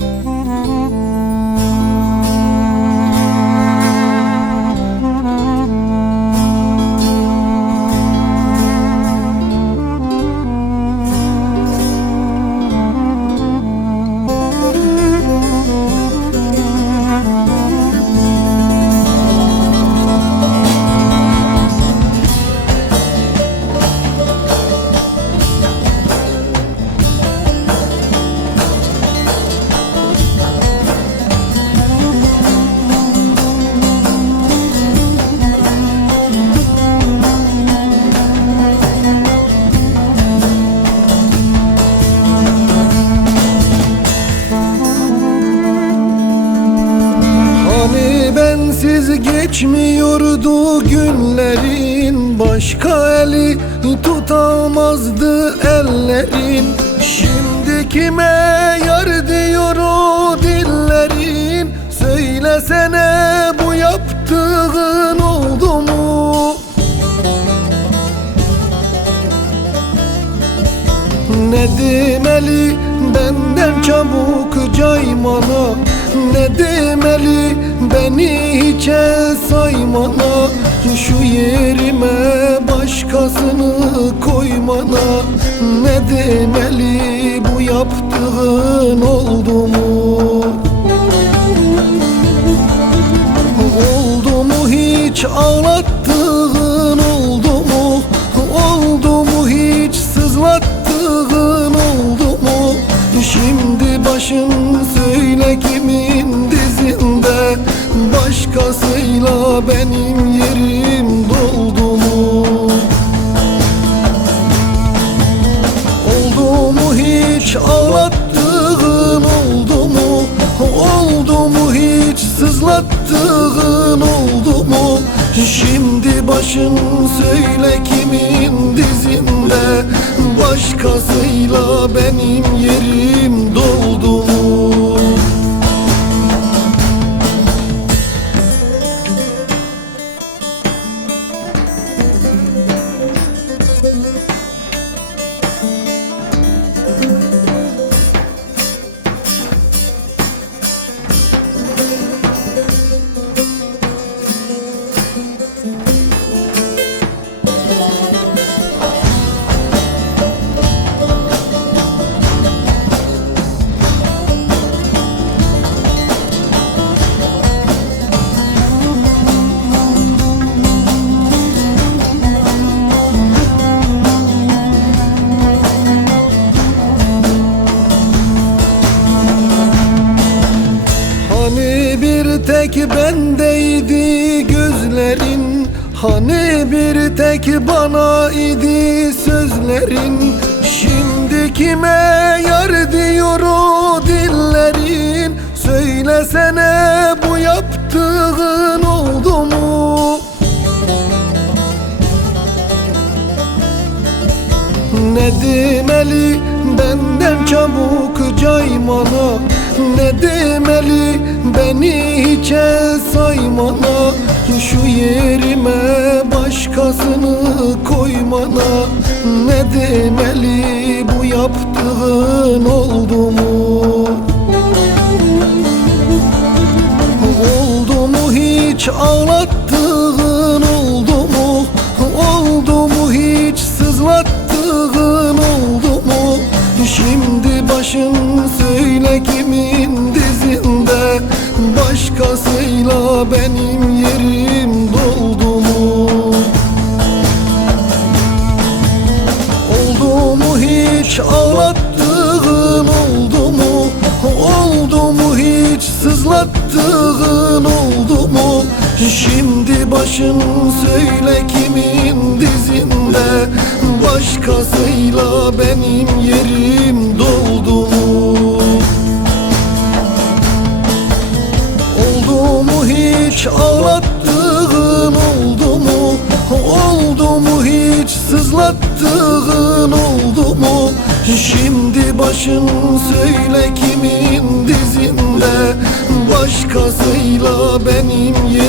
Hani bensiz geçmiyordu günlerin Başka eli tutamazdı ellerin. Şimdi kime yar diyor o dillerin? Söylesene bu yaptığın oldu mu? Ne demeli benden çabuk caymana. Ne demeli beni hiçe saymana Şu yerime başkasını koymana Ne demeli bu yaptığın oldu mu? Oldu mu hiç ağlattığın oldu mu? Oldu mu hiç sızlattığın oldu mu? Şimdi başın söyle kimin dizinde Başkasıyla benim yerim doldu mu? Oldu mu hiç ağlattığın oldu mu? Oldu mu hiç sızlattığın oldu mu? Şimdi başın söyle kimin dizinde Başkasıyla benim tek bendeydi gözlerin. Hani bir tek bana idi sözlerin. Şimdi kime yar diyor o dillerin? Söylesene bu yaptığın oldu mu? Ne demeli benden çabuk caymana Ne demeli beni hiçe saymana Şu yerime başkasını koymana Ne demeli bu yaptığın oldu mu? Oldu mu hiç ağlattığın oldu mu? Oldu mu hiç sızlattığın oldu mu? Şimdi başın kimin dizinde Başkasıyla benim yerim doldu mu? Oldu mu hiç ağlattığın oldu mu? Oldu mu hiç sızlattığın oldu mu? Şimdi başın söyle kimin dizinde Başkasıyla benim yerim doldu mu? Hiç ağlattığın oldu mu? Oldu mu hiç sızlattığın oldu mu? Şimdi başın söyle kimin dizinde Başkasıyla benim yerim?